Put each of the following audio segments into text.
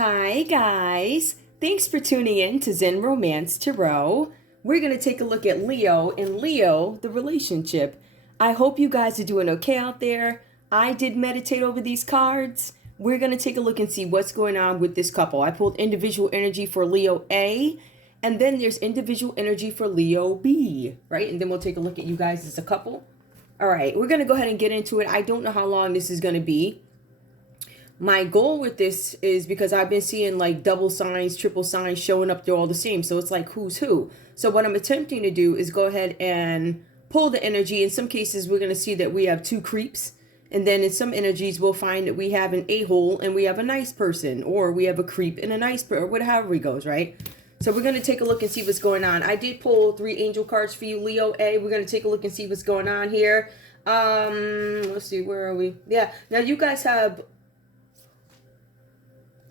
Hi, guys. Thanks for tuning in to Zen Romance Tarot. We're going to take a look at Leo and Leo, the relationship. I hope you guys are doing okay out there. I did meditate over these cards. We're going to take a look and see what's going on with this couple. I pulled individual energy for Leo A, and then there's individual energy for Leo B, right? And then we'll take a look at you guys as a couple. All right, we're going to go ahead and get into it. I don't know how long this is going to be. My goal with this is because I've been seeing like double signs, triple signs showing up. They're all the same. So it's like who's who. So what I'm attempting to do is go ahead and pull the energy. In some cases, we're going to see that we have two creeps. And then in some energies, we'll find that we have an a-hole and we have a nice person. Or we have a creep and a nice person. Or whatever it goes, right? So we're going to take a look and see what's going on. I did pull 3 angel cards for you, Leo A. We're going to take a look and see what's going on here. Let's see. Where are we? Yeah. Now you guys have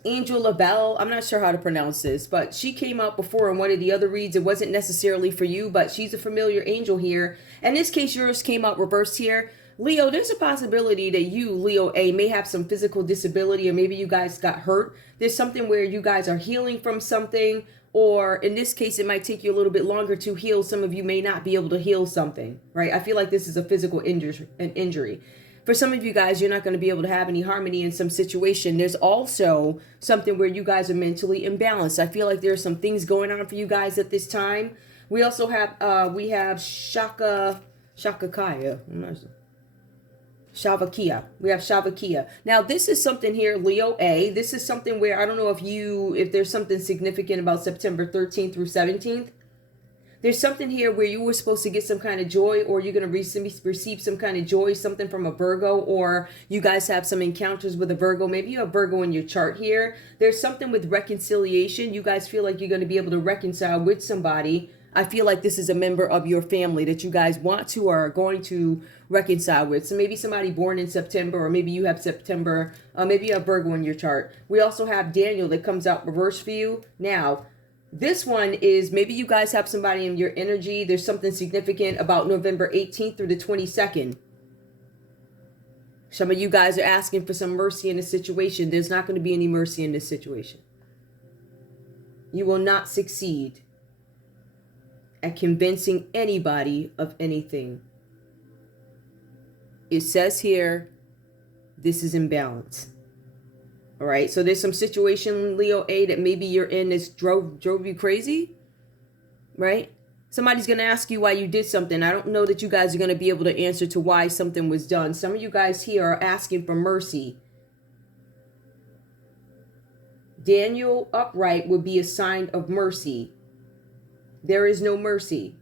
Angel LaBelle, I'm not sure how to pronounce this, but she came out before in one of the other reads. It wasn't necessarily for you, but she's a familiar angel here. In this case, yours came out reversed here. Leo, there's a possibility that you, Leo A, may have some physical disability, or maybe you guys got hurt. There's something where you guys are healing from something, or in this case, it might take you a little bit longer to heal. Some of you may not be able to heal something, right? I feel like this is a physical injury. For some of you guys, you're not going to be able to have any harmony in some situation. There's also something where you guys are mentally imbalanced. I feel like there's some things going on for you guys at this time. We also have, Shakakia. Shavakia. We have Shavakia. Now, this is something here, Leo A. This is something where I don't know if there's something significant about September 13th through 17th. There's something here where you were supposed to get some kind of joy, or you're going to receive some kind of joy, something from a Virgo, or you guys have some encounters with a Virgo. Maybe you have Virgo in your chart here. There's something with reconciliation. You guys feel like you're going to be able to reconcile with somebody. I feel like this is a member of your family that you guys want to or are going to reconcile with. So maybe somebody born in September, or maybe you have September, maybe you have Virgo in your chart. We also have Daniel that comes out reverse for you. Now, this one is maybe you guys have somebody in your energy. There's something significant about November 18th through the 22nd. Some of you guys are asking for some mercy in this situation. There's not going to be any mercy in this situation. You will not succeed at convincing anybody of anything. It says here, this is imbalance. All right, so there's some situation, Leo A, that maybe you're in this drove you crazy, right? Somebody's going to ask you why you did something. I don't know that you guys are going to be able to answer to why something was done. Some of you guys here are asking for mercy. Daniel upright would be a sign of mercy. There is no mercy.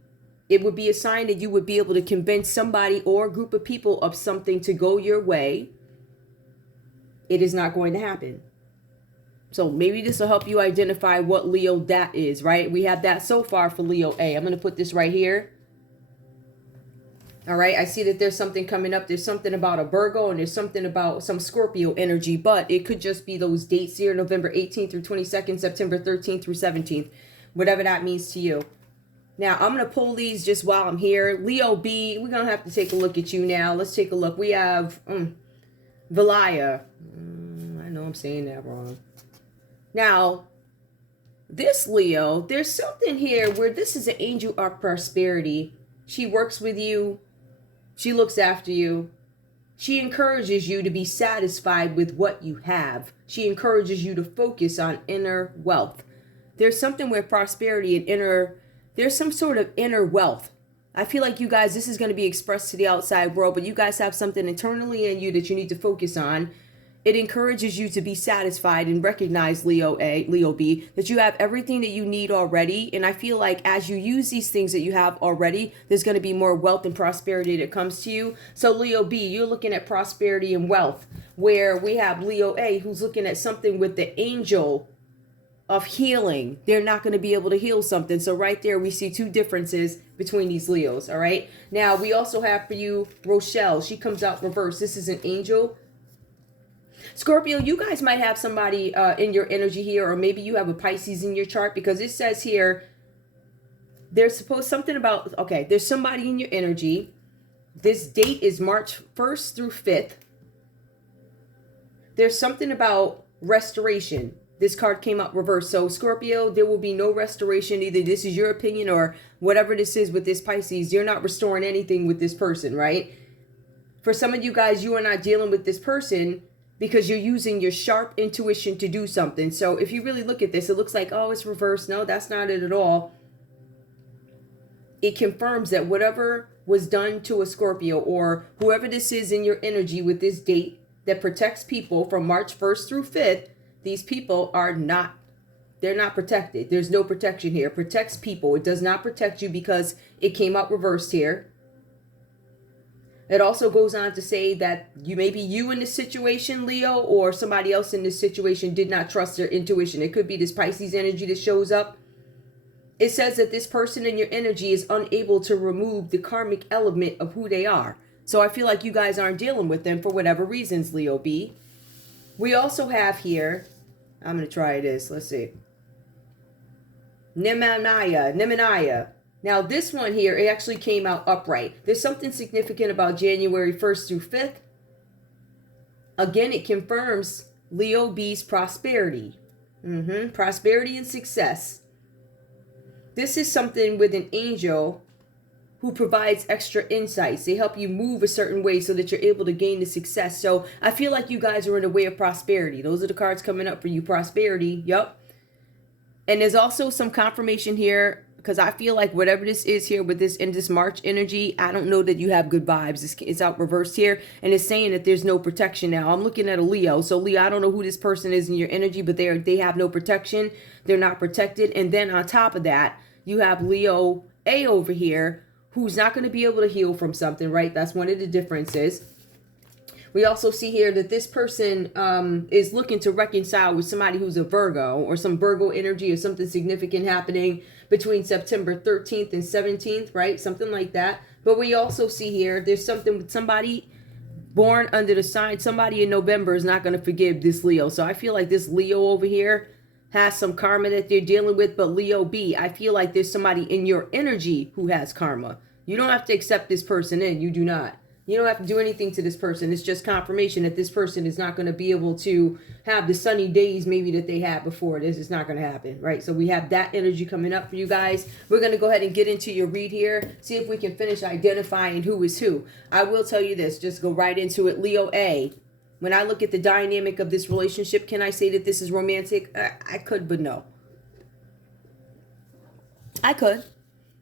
It would be a sign that you would be able to convince somebody or a group of people of something to go your way. It is not going to happen. So maybe this will help you identify what Leo that is, right? We have that so far for Leo A. I'm going to put this right here. All right. I see that there's something coming up. There's something about a Virgo, and there's something about some Scorpio energy, but it could just be those dates here, November 18th through 22nd, September 13th through 17th, whatever that means to you. Now, I'm going to pull these just while I'm here. Leo B, we're going to have to take a look at you now. Let's take a look. We have Valaya. I know I'm saying that wrong. Now, this Leo, there's something here where this is an angel of prosperity. She works with you. She looks after you. She encourages you to be satisfied with what you have. She encourages you to focus on inner wealth. There's something where prosperity and there's some sort of inner wealth. I feel like you guys, this is going to be expressed to the outside world, but you guys have something internally in you that you need to focus on. It encourages you to be satisfied and recognize, Leo B, that you have everything that you need already. And I feel like as you use these things that you have already, there's going to be more wealth and prosperity that comes to you. So Leo B, you're looking at prosperity and wealth, where we have Leo A, who's looking at something with the angel of healing. They're not going to be able to heal something. So right there, we see two differences between these Leos. All right. Now, we also have for you, Rochelle. She comes out reverse. This is an angel. Scorpio, you guys might have somebody in your energy here, or maybe you have a Pisces in your chart, because it says here, there's something about, okay, there's somebody in your energy. This date is March 1st through 5th. There's something about restoration. This card came out reversed. So Scorpio, there will be no restoration. Either this is your opinion or whatever this is with this Pisces. You're not restoring anything with this person, right? For some of you guys, you are not dealing with this person because you're using your sharp intuition to do something. So if you really look at this, it looks like, oh, it's reversed. No, that's not it at all. It confirms that whatever was done to a Scorpio or whoever this is in your energy with this date that protects people from March 1st through 5th, these people are not, they're not protected. There's no protection here. It protects people. It does not protect you because it came out reversed here. It also goes on to say that maybe you in this situation, Leo, or somebody else in this situation did not trust their intuition. It could be this Pisces energy that shows up. It says that this person in your energy is unable to remove the karmic element of who they are. So I feel like you guys aren't dealing with them for whatever reasons, Leo B. We also have here, I'm going to try this. Let's see. Nimanaya. Now this one here, it actually came out upright. There's something significant about January 1st through 5th. Again, it confirms Leo B's prosperity. Prosperity and success. This is something with an angel who provides extra insights. They help you move a certain way so that you're able to gain the success. So I feel like you guys are in a way of prosperity. Those are the cards coming up for you. Prosperity. Yep. And there's also some confirmation here because I feel like whatever this is here with this in this March energy, I don't know that you have good vibes. It's out reversed here and it's saying that there's no protection now. I'm looking at a Leo. So Leo, I don't know who this person is in your energy, but they have no protection. They're not protected. And then on top of that, you have Leo A over here who's not going to be able to heal from something, right? That's one of the differences. We also see here that this person is looking to reconcile with somebody who's a Virgo or some Virgo energy or something significant happening between September 13th and 17th, right? Something like that. But we also see here there's something with somebody born under the sign. Somebody in November is not going to forgive this Leo. So I feel like this Leo over here has some karma that they're dealing with. But Leo B, I feel like there's somebody in your energy who has karma. You don't have to accept this person in. You do not. You don't have to do anything to this person. It's just confirmation that this person is not going to be able to have the sunny days maybe that they had before. This is not going to happen, right? So we have that energy coming up for you guys. We're going to go ahead and get into your read here. See if we can finish identifying who is who. I will tell you this. Just go right into it. Leo A. When I look at the dynamic of this relationship, can I say that this is romantic? I could, but no. I could.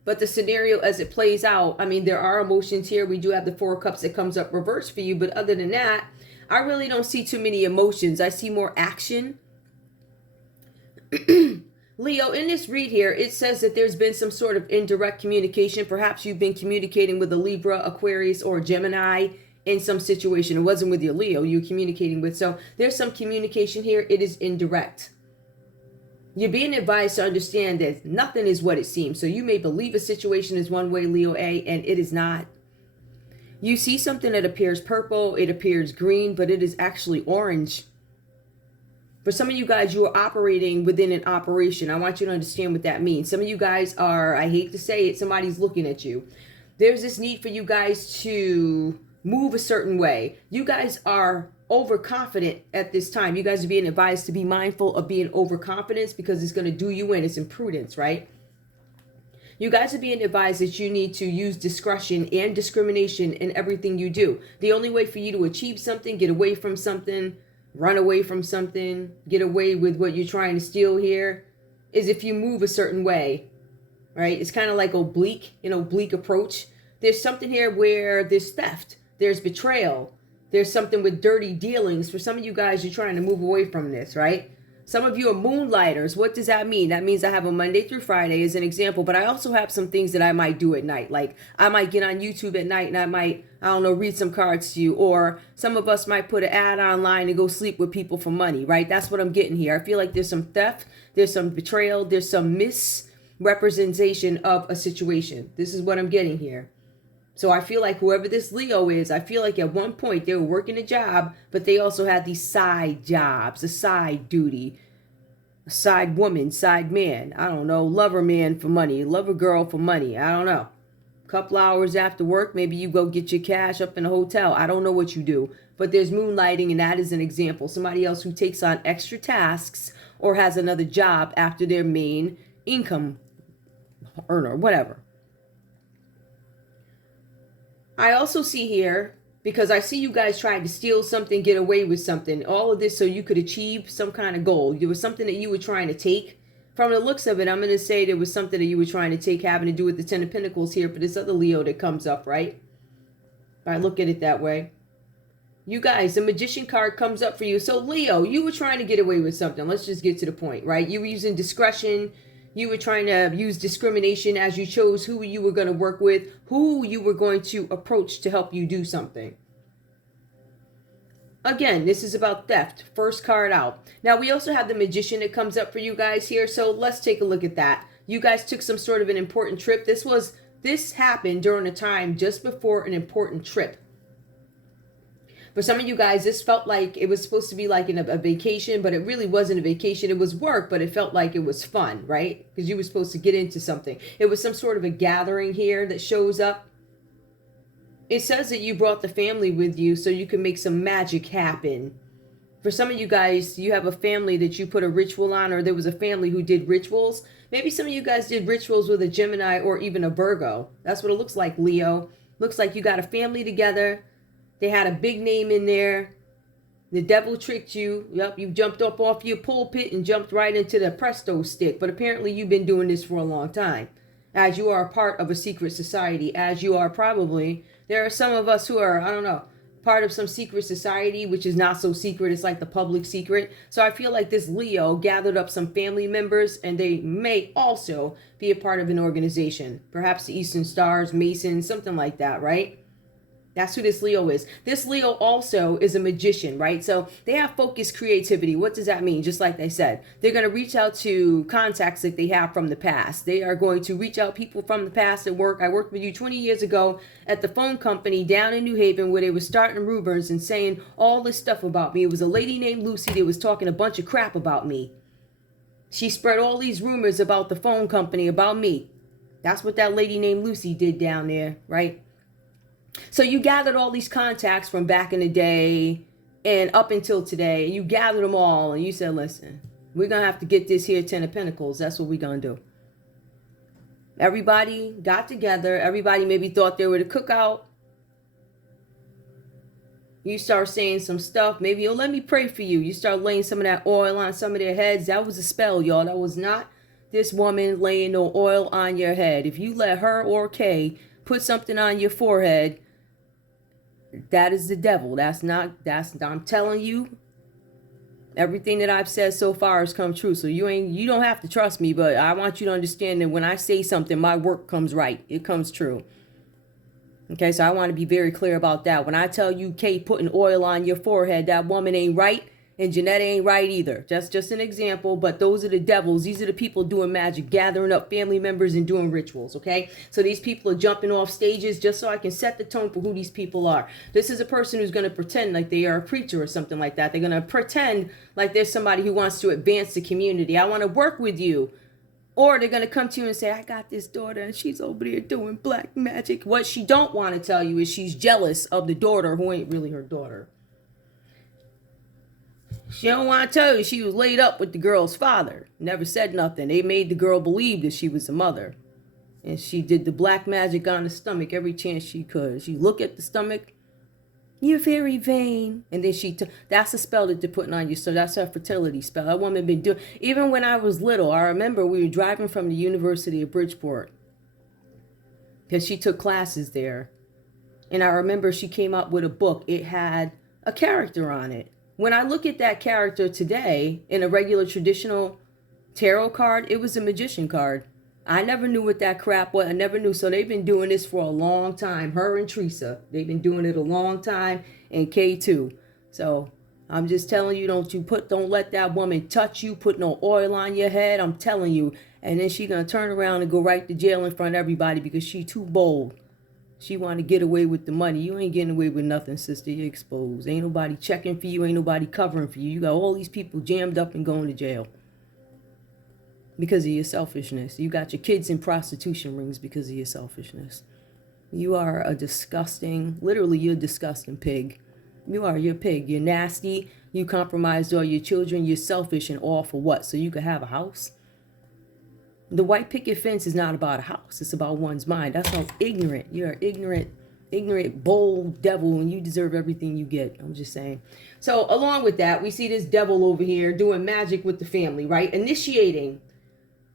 But the scenario as it plays out, I mean, there are emotions here. We do have the Four of Cups that comes up reversed for you. But other than that, I really don't see too many emotions. I see more action. Leo, in this read here, it says that there's been some sort of indirect communication. Perhaps you've been communicating with a Libra, Aquarius, or Gemini in some situation. It wasn't with your Leo you're communicating with. So there's some communication here. It is indirect. You're being advised to understand that nothing is what it seems. So you may believe a situation is one way, Leo A, and it is not. You see something that appears purple, it appears green, but it is actually orange. For some of you guys, you are operating within an operation. I want you to understand what that means. Some of you guys are, I hate to say it, somebody's looking at you. There's this need for you guys to move a certain way. You guys are overconfident at this time. You guys are being advised to be mindful of being overconfident because it's going to do you in. It's imprudence, right? You guys are being advised that you need to use discretion and discrimination in everything you do. The only way for you to achieve something, get away from something, run away from something, get away with what you're trying to steal here, is if you move a certain way, right? It's kind of like oblique, an oblique approach. There's something here where there's theft, there's betrayal, there's something with dirty dealings. For some of you guys, you're trying to move away from this, right? Some of you are moonlighters. What does that mean? That means I have a Monday through Friday as an example, but I also have some things that I might do at night. Like I might get on YouTube at night and I might, I don't know, read some cards to you. Or some of us might put an ad online and go sleep with people for money, right? That's what I'm getting here. I feel like there's some theft, there's some betrayal, there's some misrepresentation of a situation. This is what I'm getting here. So I feel like whoever this Leo is, I feel like at one point they were working a job, but they also had these side jobs, a side duty, a side woman, side man. I don't know, lover man for money, lover girl for money. I don't know. Couple hours after work, maybe you go get your cash up in a hotel. I don't know what you do, but there's moonlighting, and that is an example. Somebody else who takes on extra tasks or has another job after their main income earner, whatever. I also see here, because I see you guys trying to steal something, get away with something, all of this so you could achieve some kind of goal. There was something that you were trying to take. From the looks of it, I'm going to say there was something that you were trying to take having to do with the Ten of Pentacles here for this other Leo that comes up, right? If I look at it that way. You guys, the Magician card comes up for you. So Leo, you were trying to get away with something. Let's just get to the point, right? You were using discretion. You were trying to use discrimination as you chose who you were going to work with, who you were going to approach to help you do something. Again, this is about theft. First card out. Now, we also have the Magician that comes up for you guys here. So let's take a look at that. You guys took some sort of an important trip. This happened during a time just before an important trip. For some of you guys, this felt like it was supposed to be like a vacation, but it really wasn't a vacation. It was work, but it felt like it was fun, right? Because you were supposed to get into something. It was some sort of a gathering here that shows up. It says that you brought the family with you so you can make some magic happen. For some of you guys, you have a family that you put a ritual on, or there was a family who did rituals. Maybe some of you guys did rituals with a Gemini or even a Virgo. That's what it looks like, Leo. Looks like you got a family together. They had a big name in there. The devil tricked you. Yep, you jumped up off your pulpit and jumped right into the presto stick. But apparently you've been doing this for a long time. As you are a part of a secret society. As you are probably... There are some of us who are, I don't know, part of some secret society, which is not so secret. It's like the public secret. So I feel like this Leo gathered up some family members, and they may also be a part of an organization. Perhaps the Eastern Stars, Masons, something like that, right? That's who this Leo is. This Leo also is a magician, right? So they have focused creativity. What does that mean? Just like I said, they're going to reach out to contacts that they have from the past. They are going to reach out people from the past at work. I worked with you 20 years ago at the phone company down in New Haven where they were starting rumors and saying all this stuff about me. It was a lady named Lucy that was talking a bunch of crap about me. She spread all these rumors about the phone company, about me. That's what that lady named Lucy did down there, right? So you gathered all these contacts from back in the day and up until today. And you gathered them all and you said, listen, we're going to have to get this here Ten of Pentacles. That's what we're going to do. Everybody got together. Everybody maybe thought they were the cookout. You start saying some stuff. Maybe, oh, let me pray for you. You start laying some of that oil on some of their heads. That was a spell, y'all. That was not this woman laying no oil on your head. If you let her or Kay put something on your forehead, that is the devil. I'm telling you, everything that I've said so far has come true. So you don't have to trust me, but I want you to understand that when I say something, my work comes right. It comes true. Okay, so I want to be very clear about that. When I tell you, Kate, putting oil on your forehead, that woman ain't right. And Janetta ain't right either. That's just an example, but those are the devils. These are the people doing magic, gathering up family members and doing rituals, okay? So these people are jumping off stages just so I can set the tone for who these people are. This is a person who's going to pretend like they are a preacher or something like that. They're going to pretend like there's somebody who wants to advance the community. I want to work with you. Or they're going to come to you and say, I got this daughter and she's over there doing black magic. What she don't want to tell you is she's jealous of the daughter who ain't really her daughter. She don't want to tell you she was laid up with the girl's father. Never said nothing. They made the girl believe that she was the mother. And she did the black magic on the stomach every chance she could. She look at the stomach. You're very vain. And then that's a spell that they're putting on you. So that's her fertility spell. That woman been doing. Even when I was little, I remember we were driving from the University of Bridgeport. Because she took classes there. And I remember she came up with a book. It had a character on it. When I look at that character today in a regular traditional tarot card, it was a magician card. I never knew what that crap was. I never knew. So they've been doing this for a long time. Her and Teresa, they've been doing it a long time. And Kay too. So I'm just telling you, don't let that woman touch you. Put no oil on your head. I'm telling you. And then she's going to turn around and go right to jail in front of everybody because she's too bold. She want to get away with the money. You ain't getting away with nothing, sister. You're exposed. Ain't nobody checking for you. Ain't nobody covering for you. You got all these people jammed up and going to jail because of your selfishness. You got your kids in prostitution rings because of your selfishness. You are a disgusting, literally, you're a disgusting pig. You are, you're a pig. You're nasty. You compromised all your children. You're selfish and all for what? So you could have a house? The white picket fence is not about a house. It's about one's mind. That's how ignorant. You're an ignorant, bold devil, and you deserve everything you get. I'm just saying. So along with that, we see this devil over here doing magic with the family, right? Initiating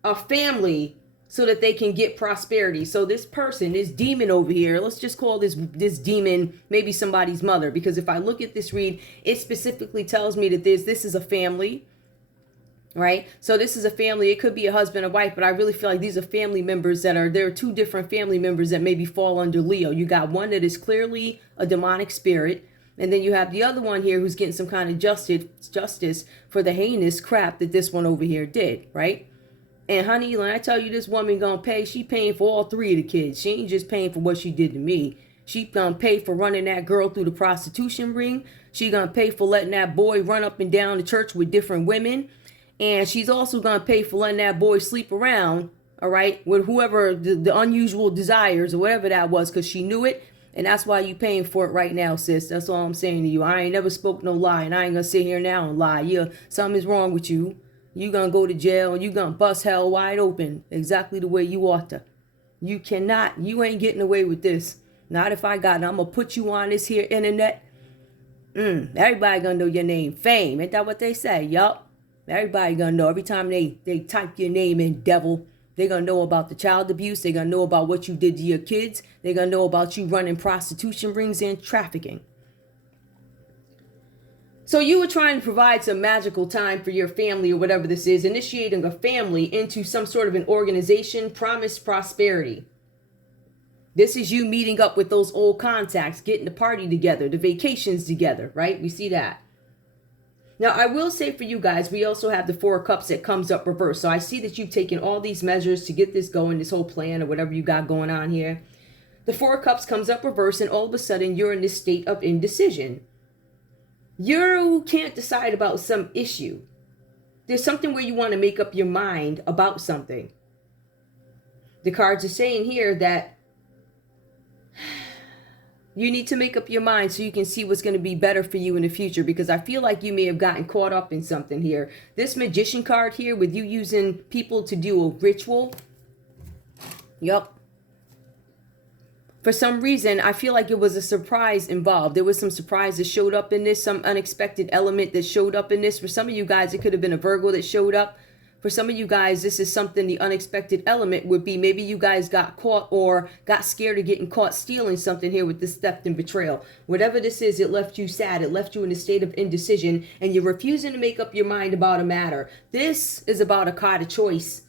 a family so that they can get prosperity. So this person, this demon over here, let's just call this demon maybe somebody's mother, because if I look at this read, it specifically tells me that this is a family, right? So this is a family. It could be a husband or wife, but I really feel like these are family members there are two different family members that maybe fall under Leo. You got one that is clearly a demonic spirit, and then you have the other one here who's getting some kind of justice for the heinous crap that this one over here did, right? And honey, when I tell you this woman gonna pay, she paying for all three of the kids. She ain't just paying for what she did to me. She gonna pay for running that girl through the prostitution ring. She gonna pay for letting that boy run up and down the church with different women. And she's also gonna pay for letting that boy sleep around, all right, with whoever the unusual desires or whatever that was, because she knew it. And that's why you paying for it right now, sis. That's all I'm saying to you. I ain't never spoke no lie, and I ain't gonna sit here now and lie. Yeah, something is wrong with you. You gonna go to jail and you gonna bust hell wide open exactly the way you ought to. You ain't getting away with this. Not if I got it. I'm gonna put you on this here internet. Everybody gonna know your name. Fame. Ain't that what they say? Yup. Everybody gonna know. Every time they type your name in, devil, they gonna know about the child abuse. They gonna know about what you did to your kids. They gonna know about you running prostitution rings and trafficking. So you were trying to provide some magical time for your family or whatever this is, initiating a family into some sort of an organization, promised prosperity. This is you meeting up with those old contacts, getting the party together, the vacations together, right? We see that. Now, I will say for you guys, we also have the Four of Cups that comes up reverse. So I see that you've taken all these measures to get this going, this whole plan or whatever you got going on here. The Four of Cups comes up reverse, and all of a sudden you're in this state of indecision. You can't decide about some issue. There's something where you want to make up your mind about something. The cards are saying here that you need to make up your mind so you can see what's going to be better for you in the future, because I feel like you may have gotten caught up in something here. This Magician card here with you using people to do a ritual. Yup. For some reason, I feel like it was a surprise involved. There was some surprise that showed up in this, some unexpected element that showed up in this. For some of you guys, it could have been a Virgo that showed up. For some of you guys, this is something, the unexpected element would be maybe you guys got caught or got scared of getting caught stealing something here with this theft and betrayal. Whatever this is, it left you sad. It left you in a state of indecision, and you're refusing to make up your mind about a matter. This is about a card of choice.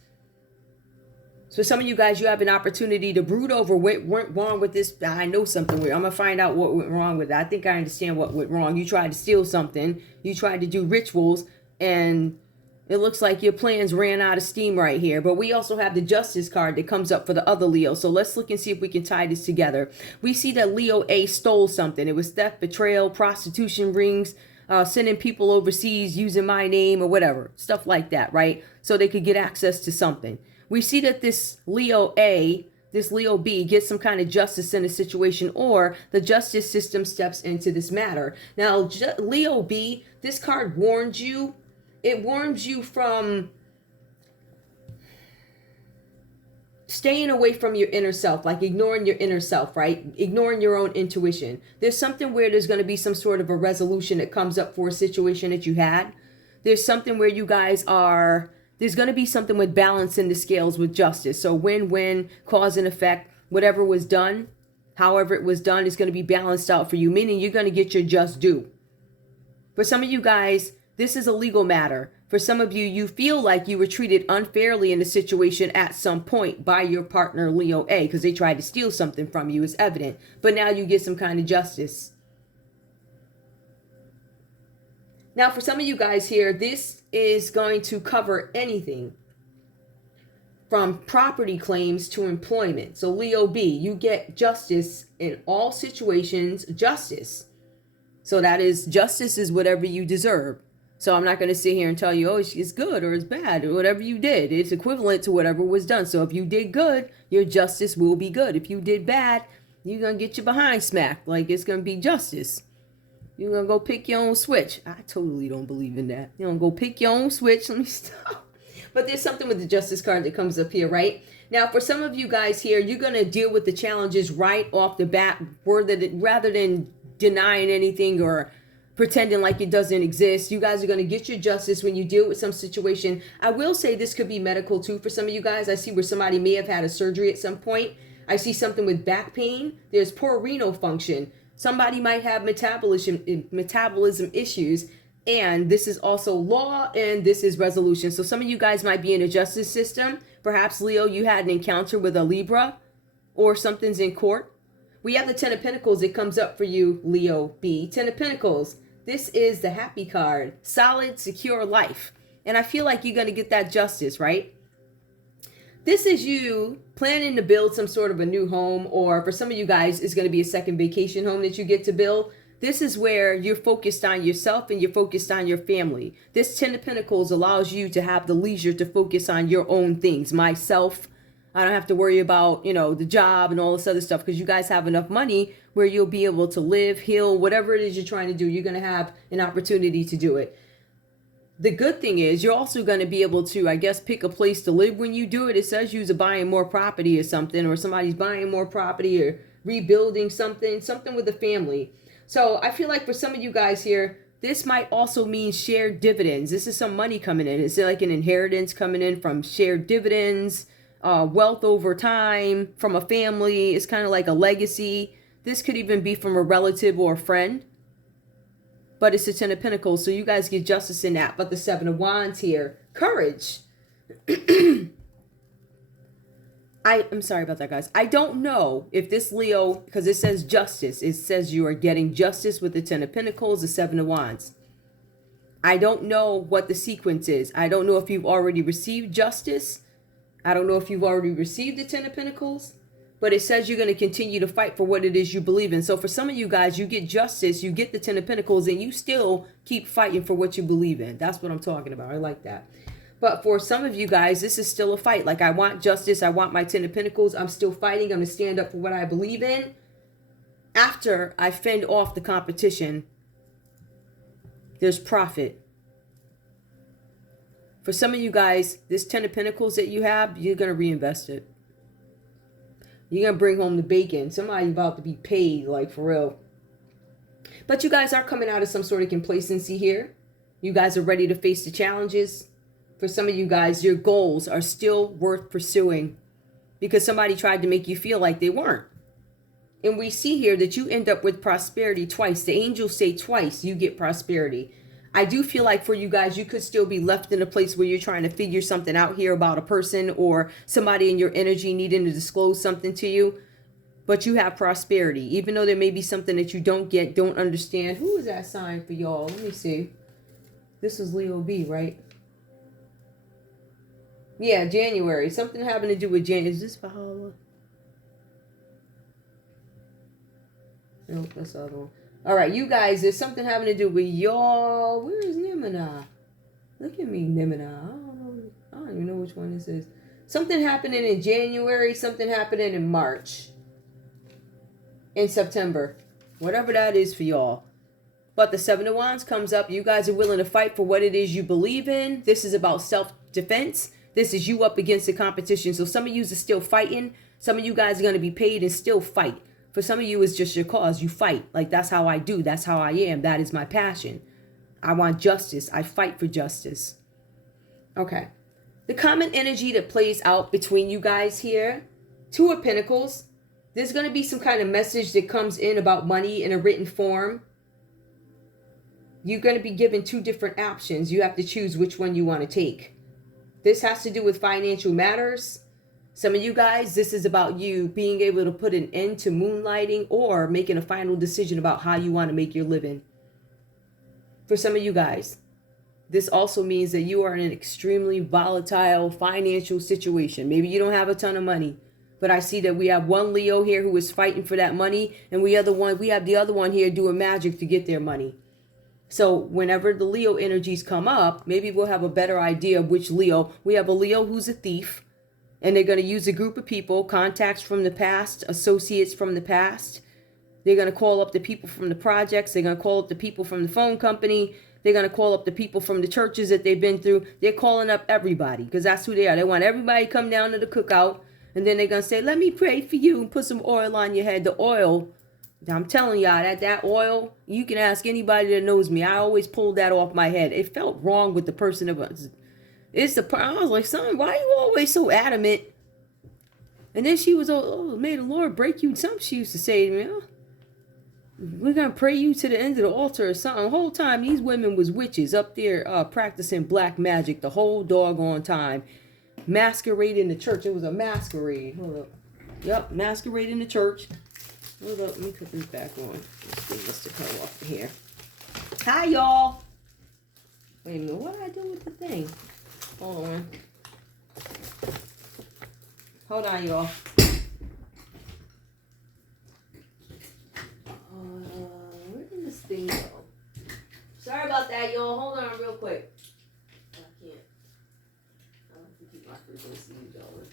So some of you guys, you have an opportunity to brood over what went wrong with this. I know something weird. I'm going to find out what went wrong with it. I think I understand what went wrong. You tried to steal something. You tried to do rituals, and it looks like your plans ran out of steam right here. But we also have the Justice card that comes up for the other Leo. So let's look and see if we can tie this together. We see that Leo A stole something. It was theft, betrayal, prostitution rings, sending people overseas using my name or whatever. Stuff like that, right? So they could get access to something. We see that this Leo A, this Leo B gets some kind of justice in a situation, or the justice system steps into this matter. Now, Leo B, this card warns you. It warns you from staying away from your inner self, like ignoring your inner self, right? Ignoring your own intuition. There's something where there's going to be some sort of a resolution that comes up for a situation that you had. There's something where you guys are... There's going to be something with balance in the scales with justice. So win-win, cause and effect, whatever was done, however it was done, is going to be balanced out for you, meaning you're going to get your just due. For some of you guys, this is a legal matter. For some of you, you feel like you were treated unfairly in a situation at some point by your partner, Leo A, because they tried to steal something from you, is evident. But now you get some kind of justice. Now, for some of you guys here, this is going to cover anything from property claims to employment. So Leo B, you get justice in all situations, justice. So that is, justice is whatever you deserve. So I'm not going to sit here and tell you, oh, it's good or it's bad or whatever you did. It's equivalent to whatever was done. So if you did good, your justice will be good. If you did bad, You're going to get your behind smacked. Like it's going to be justice. You're going to go pick your own switch. I totally don't believe in that. You're going to go pick your own switch. Let me stop. But there's something with the justice card that comes up here, right? Now, for some of you guys here, you're going to deal with the challenges right off the bat rather than denying anything or pretending like it doesn't exist. You guys are going to get your justice when you deal with some situation. I will say this could be medical too for some of you guys. I see where somebody may have had a surgery at some point. I see something with back pain. There's poor renal function. Somebody might have metabolism issues. And this is also law, and this is resolution. So some of you guys might be in a justice system. Perhaps, Leo, you had an encounter with a Libra or something's in court. We have the 10 of Pentacles that comes up for you, Leo B. 10 of Pentacles. This is the happy card. Solid, secure life. And I feel like you're going to get that justice, right? This is you planning to build some sort of a new home, or for some of you guys, it's going to be a second vacation home that you get to build. This is where you're focused on yourself and you're focused on your family. This 10 of Pentacles allows you to have the leisure to focus on your own things. Myself, I don't have to worry about, the job and all this other stuff because you guys have enough money where you'll be able to live, heal, whatever it is you're trying to do. You're going to have an opportunity to do it. The good thing is you're also going to be able to, I guess, pick a place to live when you do it. It says you're buying more property or something, or somebody's buying more property or rebuilding something with the family. So I feel like for some of you guys here, this might also mean shared dividends. This is some money coming in. It's like an inheritance coming in from shared dividends, wealth over time from a family. It's kind of like a legacy. This could even be from a relative or a friend. But it's a 10 of Pentacles, so you guys get justice in that. But the 7 of Wands here, courage. I'm sorry about that, guys. I don't know if this Leo, because it says justice. It says you are getting justice with the 10 of Pentacles, the 7 of Wands. I don't know what the sequence is. I don't know if you've already received justice. I don't know if you've already received the 10 of Pentacles. But it says you're going to continue to fight for what it is you believe in. So for some of you guys, you get justice, you get the 10 of Pentacles, and you still keep fighting for what you believe in. That's what I'm talking about. I like that. But for some of you guys, this is still a fight. Like, I want justice. I want my 10 of Pentacles. I'm still fighting. I'm going to stand up for what I believe in. After I fend off the competition, there's profit. For some of you guys, this 10 of Pentacles that you have, you're going to reinvest it. You're going to bring home the bacon. Somebody's about to be paid, like, for real. But you guys are coming out of some sort of complacency here. You guys are ready to face the challenges. For some of you guys, your goals are still worth pursuing because somebody tried to make you feel like they weren't. And we see here that you end up with prosperity twice. The angels say twice you get prosperity. I do feel like for you guys, you could still be left in a place where you're trying to figure something out here about a person or somebody in your energy needing to disclose something to you. But you have prosperity, even though there may be something that you don't get, don't understand. Who is that sign for y'all? Let me see. This is Leo B, right? Yeah, January. Something having to do with January. Is this Valhalla? Nope, that's the other one. All right, you guys, there's something having to do with y'all. Where is Nimina? Look at me, Nimina. I don't even know which one this is. Something happening in January. Something happening in March. In September. Whatever that is for y'all. But the 7 of Wands comes up. You guys are willing to fight for what it is you believe in. This is about self-defense. This is you up against the competition. So some of you are still fighting. Some of you guys are going to be paid and still fight. For some of you, it's just your cause. You fight. Like, that's how I do. That's how I am. That is my passion. I want justice. I fight for justice. Okay. The common energy that plays out between you guys here. 2 of Pentacles. There's going to be some kind of message that comes in about money in a written form. You're going to be given 2 different options. You have to choose which one you want to take. This has to do with financial matters. Some of you guys, this is about you being able to put an end to moonlighting or making a final decision about how you want to make your living. For some of you guys, this also means that you are in an extremely volatile financial situation. Maybe you don't have a ton of money, but I see that we have one Leo here who is fighting for that money, and we have the other one here doing magic to get their money. So whenever the Leo energies come up, maybe we'll have a better idea of which Leo. We have a Leo who's a thief. And they're going to use a group of people, contacts from the past, associates from the past. They're going to call up the people from the projects. They're going to call up the people from the phone company. They're going to call up the people from the churches that they've been through. They're calling up everybody because that's who they are. They want everybody to come down to the cookout. And then they're going to say, let me pray for you and put some oil on your head. The oil, I'm telling y'all, that oil, you can ask anybody that knows me. I always pulled that off my head. It felt wrong with the person that was. I was like, son, why are you always so adamant? And then she was, oh, may the Lord break you. Something she used to say to me, oh, we're going to pray you to the end of the altar or something. The whole time, these women was witches up there practicing black magic the whole doggone time. Masquerading the church. It was a masquerade. Hold up. Yep, masquerade in the church. Hold up, let me put this back on. Let's get this to come off of here. Hi, y'all. Wait a minute, what did I do with the thing? Hold on. Hold on, y'all. Where did this thing go? Sorry about that, y'all. Hold on real quick. I can't. I have to keep my frequency going.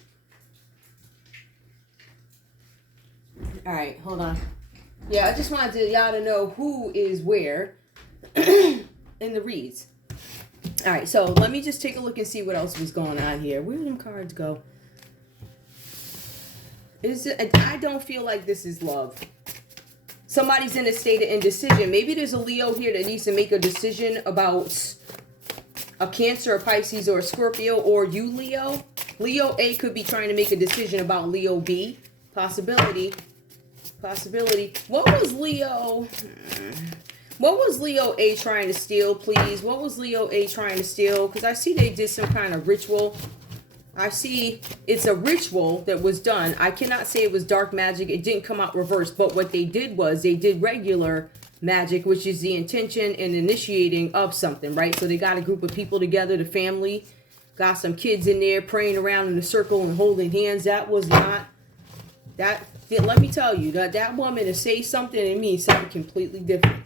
Alright, hold on. Yeah, I just wanted y'all to know who is where in the reads. Alright, so let me just take a look and see what else was going on here. Where did them cards go? I don't feel like this is love. Somebody's in a state of indecision. Maybe there's a Leo here that needs to make a decision about a Cancer, a Pisces, or a Scorpio, or you, Leo. Leo A could be trying to make a decision about Leo B. Possibility. What was Leo A trying to steal, please? What was Leo A trying to steal? Because I see they did some kind of ritual. I see it's a ritual that was done. I cannot say it was dark magic. It didn't come out reversed. But what they did was they did regular magic, which is the intention and initiating of something, right? So they got a group of people together, the family, got some kids in there praying around in a circle and holding hands. That was not that. Let me tell you that woman to say something and mean something completely different.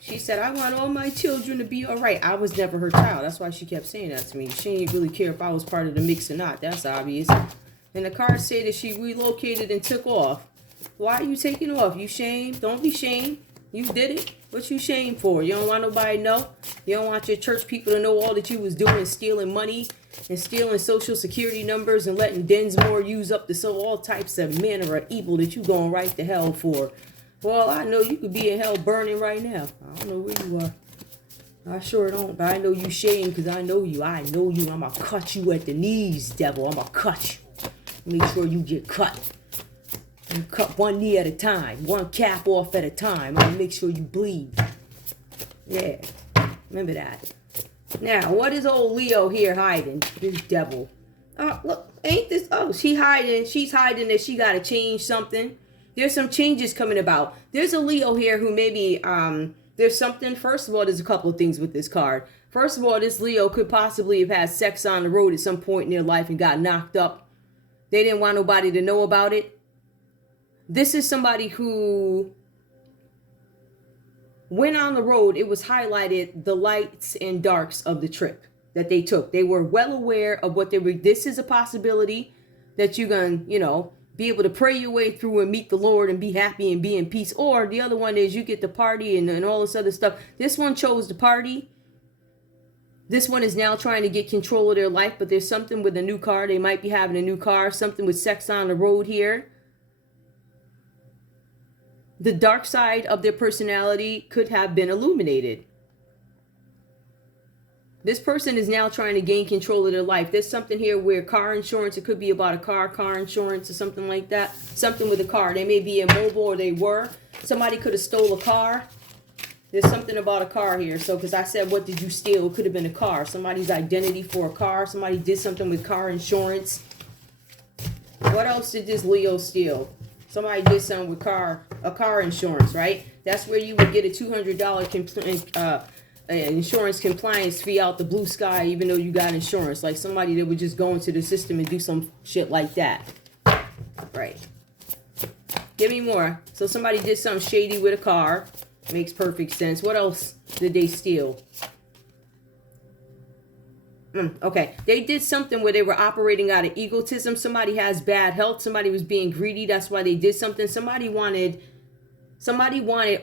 She said, I want all my children to be all right. I was never her child. That's why she kept saying that to me. She didn't really care if I was part of the mix or not. That's obvious. And the cards say that she relocated and took off. Why are you taking off? You shamed? Don't be shamed. You did it. What you shamed for? You don't want nobody to know? You don't want your church people to know all that you was doing, stealing money and stealing social security numbers and letting Densmore use up all types of manner of evil that you going right to hell for. Well, I know you could be in hell burning right now. I don't know where you are. I sure don't, but I know you shame because I know you. I'm going to cut you at the knees, devil. I'm going to cut you. Make sure you get cut. You cut one knee at a time, one cap off at a time. I'm going to make sure you bleed. Yeah, remember that. Now, what is old Leo here hiding? This devil. Oh, look, ain't this? Oh, she's hiding that she got to change something. There's some changes coming about. There's a Leo here who maybe, there's something. First of all, there's a couple of things with this card. First of all, this Leo could possibly have had sex on the road at some point in their life and got knocked up. They didn't want nobody to know about it. This is somebody who went on the road. It was highlighted the lights and darks of the trip that they took. They were well aware of what they were. This is a possibility that you're going to, be able to pray your way through and meet the Lord and be happy and be in peace. Or the other one is you get to party and all this other stuff. This one chose to party. This one is now trying to get control of their life, but there's something with a new car. They might be having a new car, something with sex on the road here. The dark side of their personality could have been illuminated. This person is now trying to gain control of their life. There's something here where car insurance, it could be about a car insurance or something like that. Something with a car. They may be immobile or they were. Somebody could have stole a car. There's something about a car here. So, because I said, what did you steal? It could have been a car. Somebody's identity for a car. Somebody did something with car insurance. What else did this Leo steal? Somebody did something with a car insurance, right? That's where you would get a $200 insurance compliance fee out the blue sky, even though you got insurance. Like somebody that would just go into the system and do some shit like that. Right. Give me more. So somebody did something shady with a car. Makes perfect sense. What else did they steal? Okay, they did something where they were operating out of egotism. Somebody has bad health. Somebody was being greedy. That's why they did something. Somebody wanted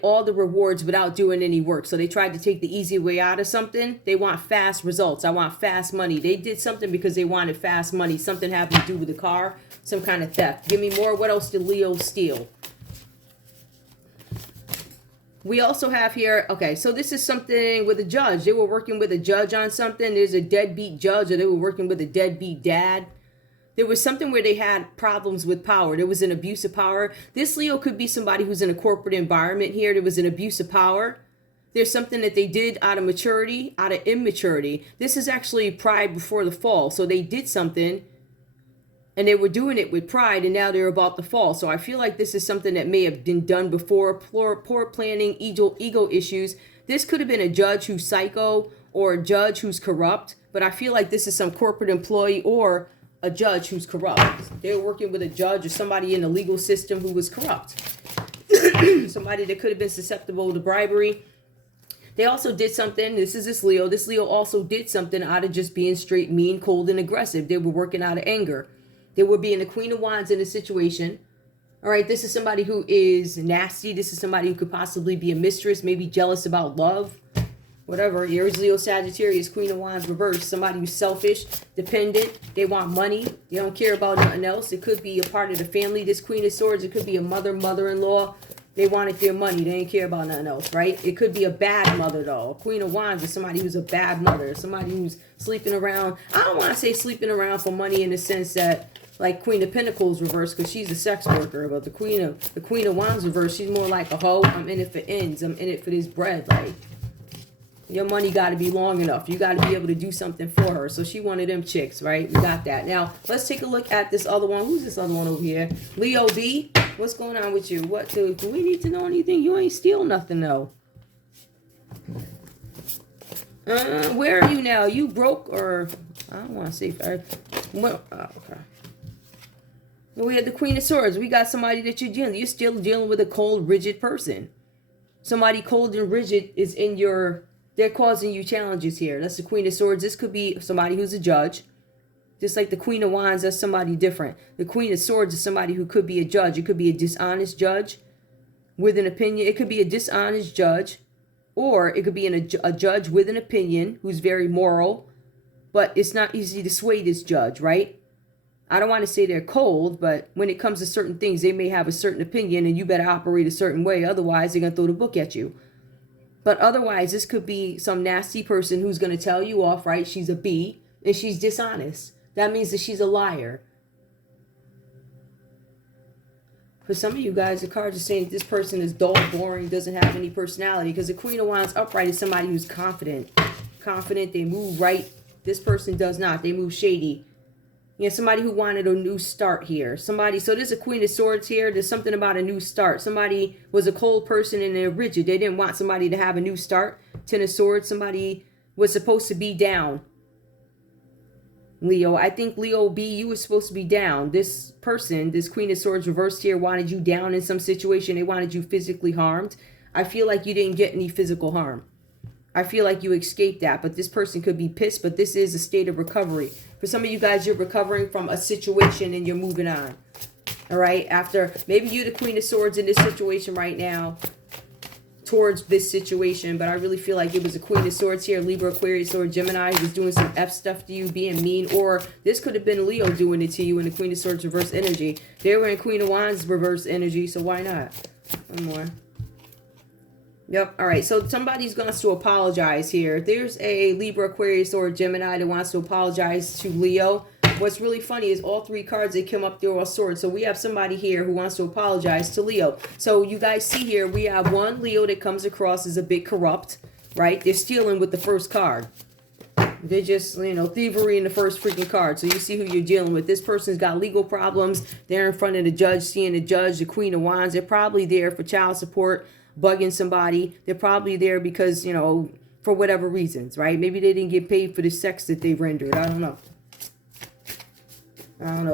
all the rewards without doing any work. So they tried to take the easy way out of something. They want fast results. I want fast money. They did something because they wanted fast money. Something happened to do with the car. Some kind of theft. Give me more. What else did Leo steal? We also have here, okay, so this is something with a judge. They were working with a judge on something. There's a deadbeat judge, or they were working with a deadbeat dad. There was something where they had problems with power. There was an abuse of power. This Leo could be somebody who's in a corporate environment here. There was an abuse of power. There's something that they did out of maturity, out of immaturity. This is actually pride before the fall. So they did something and they were doing it with pride, and now they're about to fall. So I feel like this is something that may have been done before. Poor planning, ego issues. This could have been a judge who's psycho or a judge who's corrupt. But I feel like this is some corporate employee or a judge who's corrupt. They were working with a judge or somebody in the legal system who was corrupt. Somebody that could have been susceptible to bribery. They also did something. This is this Leo. This Leo also did something out of just being straight, mean, cold, and aggressive. They were working out of anger. They were being the Queen of Wands in a situation. All right, this is somebody who is nasty. This is somebody who could possibly be a mistress, maybe jealous about love, whatever. Aries, Leo, Sagittarius, Queen of Wands reversed. Somebody who's selfish, dependent. They want money. They don't care about nothing else. It could be a part of the family. This Queen of Swords, it could be a mother, mother-in-law. They wanted their money. They didn't care about nothing else, right? It could be a bad mother, though. Queen of Wands is somebody who's a bad mother. Somebody who's sleeping around. I don't want to say sleeping around for money in the sense that like Queen of Pentacles reversed, because she's a sex worker. But the Queen of Wands reversed, she's more like a hoe. I'm in it for ends. I'm in it for this bread. Like, your money got to be long enough. You got to be able to do something for her. So she wanted them chicks, right? We got that. Now, let's take a look at this other one. Who's this other one over here? Leo B. What's going on with you? What do we need to know anything? You ain't steal nothing, though. Where are you now? You broke, or I don't want to say. Well, okay. We had the Queen of Swords. We got somebody that you're still dealing with a cold, rigid person. Somebody cold and rigid is in your, they're causing you challenges here. That's the Queen of Swords. This could be somebody who's a judge. Just like the Queen of Wands, that's somebody different. The Queen of Swords is somebody who could be a judge. It could be a dishonest judge with an opinion. It could be a dishonest judge, or it could be a judge with an opinion who's very moral, but it's not easy to sway this judge, right? I don't want to say they're cold, but when it comes to certain things, they may have a certain opinion and you better operate a certain way. Otherwise, they're going to throw the book at you. But otherwise, this could be some nasty person who's going to tell you off, right? She's a B and she's dishonest. That means that she's a liar. For some of you guys, the cards are saying this person is dull, boring, doesn't have any personality. Because the Queen of Wands upright is somebody who's confident. Confident, they move right. This person does not. They move shady. You know, somebody who wanted a new start here. Somebody, so there's a Queen of Swords here. There's something about a new start. Somebody was a cold person and they're rigid. They didn't want somebody to have a new start. Ten of Swords, somebody was supposed to be down. Leo, I think Leo B, you were supposed to be down. This person, this Queen of Swords reversed here, wanted you down in some situation. They wanted you physically harmed. I feel like you didn't get any physical harm. I feel like you escaped that, but this person could be pissed, but this is a state of recovery. For some of you guys, you're recovering from a situation and you're moving on. All right? After, maybe you're the Queen of Swords in this situation right now, towards this situation, but I really feel like it was a Queen of Swords here, Libra, Aquarius, or Gemini who was doing some F stuff to you, being mean, or this could have been Leo doing it to you in the Queen of Swords reverse energy. They were in Queen of Wands reverse energy, so why not? One more. Yep. All right. So somebody's going to apologize here. There's a Libra, Aquarius, or Gemini that wants to apologize to Leo. What's really funny is all three cards that come up, they're all swords. So we have somebody here who wants to apologize to Leo. So you guys see here, we have one Leo that comes across as a bit corrupt, right? They're stealing with the first card. They're just, you know, thievery in the first freaking card. So you see who you're dealing with. This person's got legal problems. They're in front of the judge, seeing the judge, the Queen of Wands. They're probably there for child support, bugging somebody. They're probably there because, you know, for whatever reasons, right? Maybe they didn't get paid for the sex that they rendered. I don't know.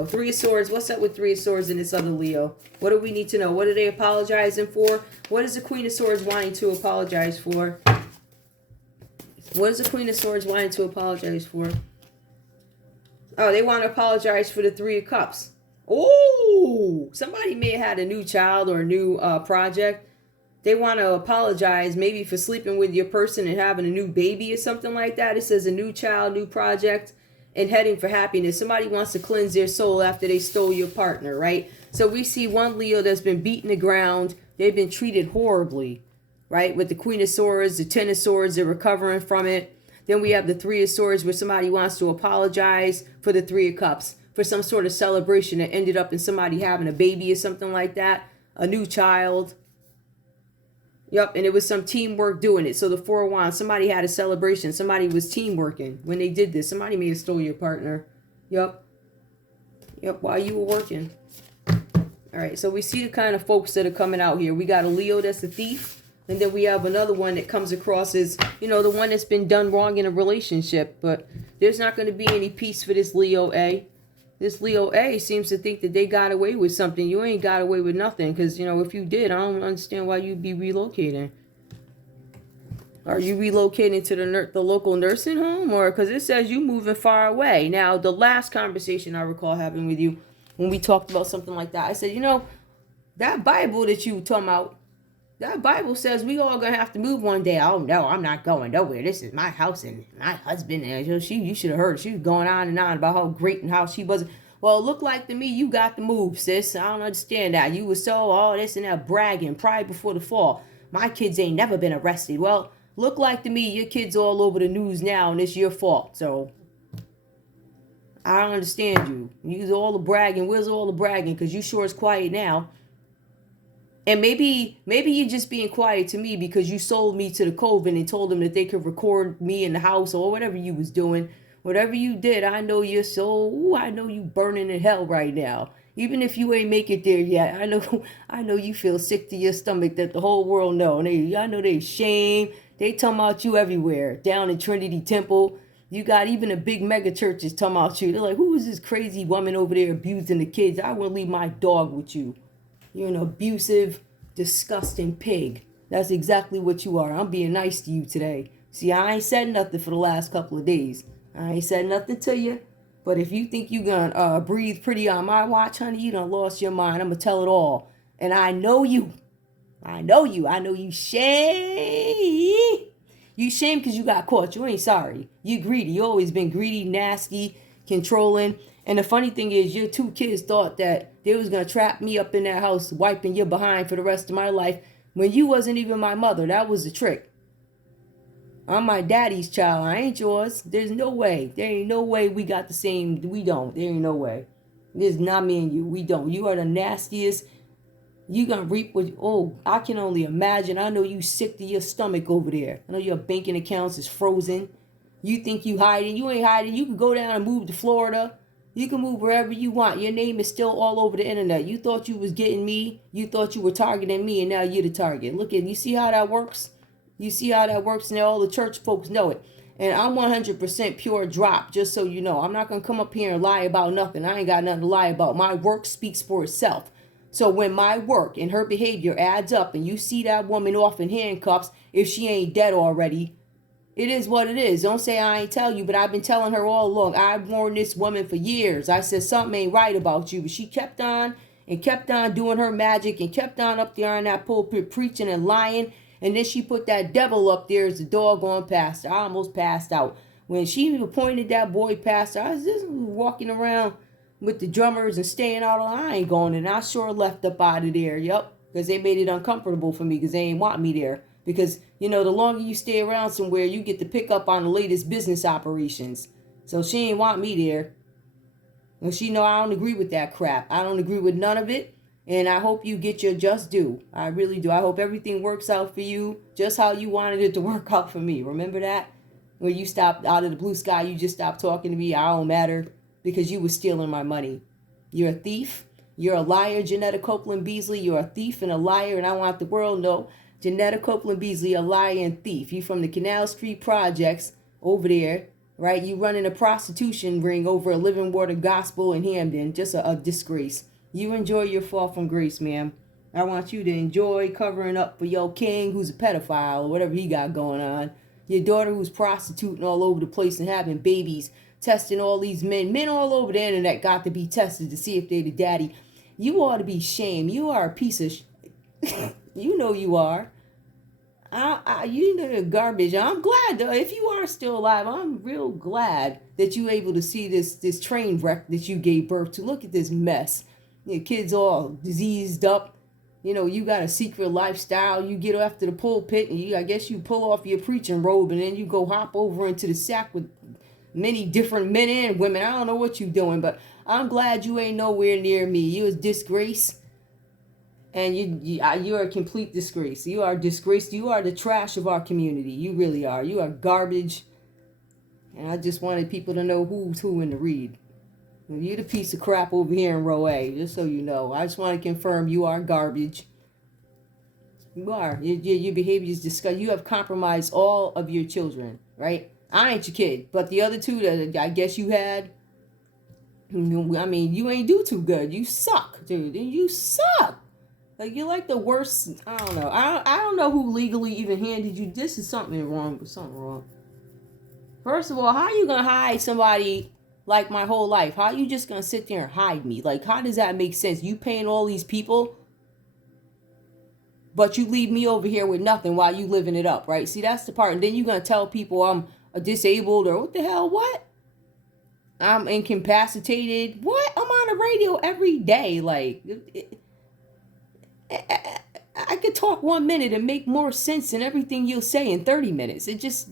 Three of Swords. What's up with Three of Swords in this other Leo? What do we need to know? What are they apologizing for? What is the Queen of Swords wanting to apologize for? What is the Queen of Swords wanting to apologize for? Oh, they want to apologize for the Three of Cups. Oh, somebody may have had a new child or a new project. They want to apologize maybe for sleeping with your person and having a new baby or something like that. It says a new child, new project, and heading for happiness. Somebody wants to cleanse their soul after they stole your partner, right? So we see one Leo that's been beaten to ground. They've been treated horribly, right? With the Queen of Swords, the Ten of Swords, they're recovering from it. Then we have the Three of Swords where somebody wants to apologize for the Three of Cups, for some sort of celebration that ended up in somebody having a baby or something like that, a new child. Yep, and it was some teamwork doing it. So the Four of Wands, somebody had a celebration. Somebody was teamworking when they did this. Somebody may have stole your partner. Yep. Yep, while you were working. All right, so we see the kind of folks that are coming out here. We got a Leo that's a thief. And then we have another one that comes across as, you know, the one that's been done wrong in a relationship. But there's not going to be any peace for this Leo A. This Leo A seems to think that they got away with something. You ain't got away with nothing. Because, you know, if you did, I don't understand why you'd be relocating. Are you relocating to the local nursing home? Or because it says you moving far away. Now, the last conversation I recall having with you when we talked about something like that, I said, you know, that Bible that you talking about, that Bible says we all gonna have to move one day. Oh no, I'm not going nowhere. This is my house and my husband. And you should have heard. She was going on and on about how great and how she was. Well, it looked like to me you got the move, sis. I don't understand that. You were so all this and that bragging pride before the fall. My kids ain't never been arrested. Well, look like to me your kids all over the news now and it's your fault. So I don't understand you. Use all the bragging. Where's all the bragging? Because you sure is quiet now. And maybe you're just being quiet to me because you sold me to the Coven and told them that they could record me in the house or whatever you was doing. Whatever you did, I know your soul. I know you burning in hell right now. Even if you ain't make it there yet, I know you feel sick to your stomach that the whole world know. I know they shame. They talking about you everywhere. Down in Trinity Temple, you got even the big mega churches talking about you. They're like, who is this crazy woman over there abusing the kids? I will leave my dog with you. You're an abusive, disgusting pig. That's exactly what you are. I'm being nice to you today. See, I ain't said nothing for the last couple of days. I ain't said nothing to you. But if you think you gonna breathe pretty on my watch, honey, you done lost your mind. I'm gonna tell it all. And I know you. I know you shame. You shame because you got caught. You ain't sorry. You greedy. You always been greedy, nasty, controlling. And the funny thing is, your two kids thought that they was going to trap me up in that house, wiping your behind for the rest of my life, when you wasn't even my mother. That was the trick. I'm my daddy's child. I ain't yours. There's no way. There ain't no way we got the same. We don't. There ain't no way. There's not me and you. We don't. You are the nastiest. You going to reap what... Oh, I can only imagine. I know you sick to your stomach over there. I know your banking accounts is frozen. You think you hiding. You ain't hiding. You can go down and move to Florida. You can move wherever you want. Your name is still all over the internet. You thought you was getting me. You thought you were targeting me, and now you're the target. Look at, you see how that works? You see how that works? Now all the church folks know it. And I'm 100% pure drop, just so you know. I'm not going to come up here and lie about nothing. I ain't got nothing to lie about. My work speaks for itself. So when my work and her behavior adds up and you see that woman off in handcuffs, if she ain't dead already, it is what it is. Don't say I ain't tell you, but I've been telling her all along. I've warned this woman for years. I said something ain't right about you, but she kept on and kept on doing her magic and kept on up there in that pulpit preaching and lying. And then she put that devil up there as the doggone pastor. I almost passed out. When she appointed that boy pastor, I was just walking around with the drummers and staying out on. I ain't going, and I sure left up out of there. Yep, because they made it uncomfortable for me because they ain't want me there. Because, you know, the longer you stay around somewhere, you get to pick up on the latest business operations. So she ain't want me there. And she know I don't agree with that crap. I don't agree with none of it. And I hope you get your just due. I really do. I hope everything works out for you just how you wanted it to work out for me. Remember that? When you stopped out of the blue sky, you just stopped talking to me. I don't matter because you were stealing my money. You're a thief. You're a liar, Janetta Copeland Beasley. You're a thief and a liar. And I want the world to know Janetta Copeland Beasley, a liar and thief. You from the Canal Street Projects over there, right? You running a prostitution ring over a Living Water Gospel in Hamden. Just a disgrace. You enjoy your fall from grace, ma'am. I want you to enjoy covering up for your king who's a pedophile or whatever he got going on. Your daughter who's prostituting all over the place and having babies testing all these men all over the internet got to be tested to see if they're the daddy. You ought to be shamed. You are a piece of you know you are. You know you're garbage. I'm glad though, if you are still alive, I'm real glad that you're able to see this train wreck that you gave birth to. Look at this mess. Your kids all diseased up. You know, you got a secret lifestyle. You get after the pulpit and I guess you pull off your preaching robe and then you go hop over into the sack with many different men and women. I don't know what you're doing, but I'm glad you ain't nowhere near me. You're a disgrace. And you're a complete disgrace. You are disgraced. You are the trash of our community. You really are. You are garbage. And I just wanted people to know who's who in the read. You're the piece of crap over here in row A, just so you know. I just want to confirm you are garbage. You are. Your behavior is disgusting. You have compromised all of your children, right? I ain't your kid, but the other two that I guess you had, I mean, you ain't do too good. You suck, dude. You suck. Like, you're like the worst. I don't know. I don't know who legally even handed you. This is something wrong. First of all, how you going to hide somebody like my whole life? How you just going to sit there and hide me? Like, how does that make sense? You paying all these people, but you leave me over here with nothing while you living it up, right? See, that's the part. And then you're going to tell people I'm disabled or what the hell, what? I'm incapacitated. What? I'm on the radio every day. Like, I could talk 1 minute and make more sense than everything you'll say in 30 minutes. It just,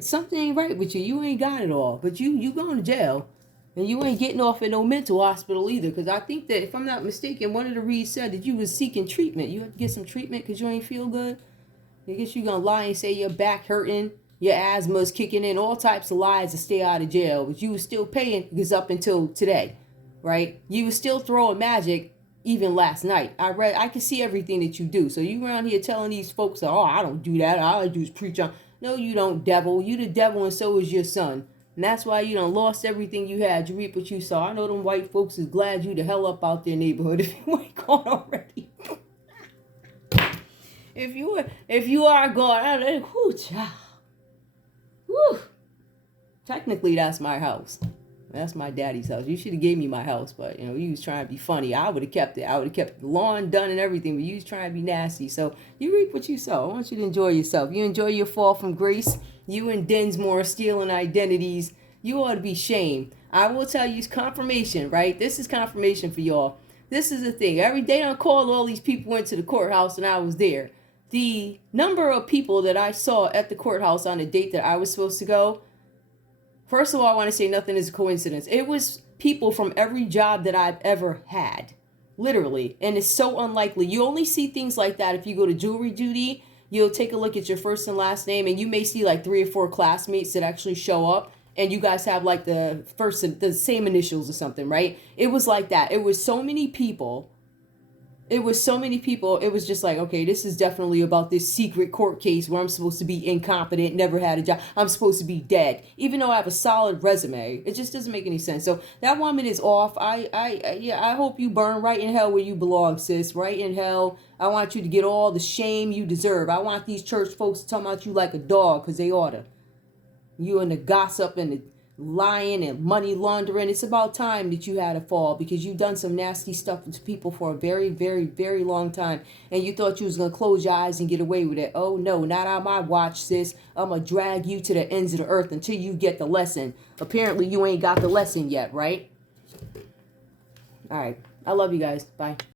something ain't right with you. You ain't got it all. But you going to jail. And you ain't getting off in no mental hospital either. Because I think that, if I'm not mistaken, one of the reads said that you was seeking treatment. You have to get some treatment because you ain't feel good. I guess you're going to lie and say your back hurting, your asthma's kicking in, all types of lies to stay out of jail. But you was still paying because up until today, right? You was still throwing magic. Even last night, I can see everything that you do. So you around here telling these folks, oh, I don't do that. All I do is preach on. No, you don't, devil. You the devil, and so is your son. And that's why you done lost everything you had. You reap what you saw. I know them white folks is glad you the hell up out their neighborhood if you ain't gone already. if you are gone, whoo, child. Whew. Technically, that's my house. That's my daddy's house. You should have gave me my house, but, you know, you was trying to be funny. I would have kept it. I would have kept the lawn done and everything, but you was trying to be nasty. So you reap what you sow. I want you to enjoy yourself. You enjoy your fall from grace. You and Dinsmore stealing identities. You ought to be shamed. I will tell you, it's confirmation, right? This is confirmation for y'all. This is the thing. Every day I called all these people into the courthouse and I was there. The number of people that I saw at the courthouse on the date that I was supposed to go, first of all, I want to say nothing is a coincidence. It was people from every job that I've ever had. Literally. And it's so unlikely. You only see things like that if you go to jewelry duty. You'll take a look at your first and last name and you may see like 3 or 4 classmates that actually show up. And you guys have like the same initials or something, right? It was like that. It was so many people. It was just like, okay, this is definitely about this secret court case where I'm supposed to be incompetent, never had a job. I'm supposed to be dead, even though I have a solid resume. It just doesn't make any sense. So that woman is off. I hope you burn right in hell where you belong, sis. Right in hell. I want you to get all the shame you deserve. I want these church folks to talk about you like a dog, because they oughta. You and the gossip and the lying and money laundering. It's about time that you had a fall, because you've done some nasty stuff to people for a very, very, very long time. And you thought you was going to close your eyes and get away with it. Oh, no, not on my watch, sis. I'm going to drag you to the ends of the earth until you get the lesson. Apparently, you ain't got the lesson yet, right? All right. I love you guys. Bye.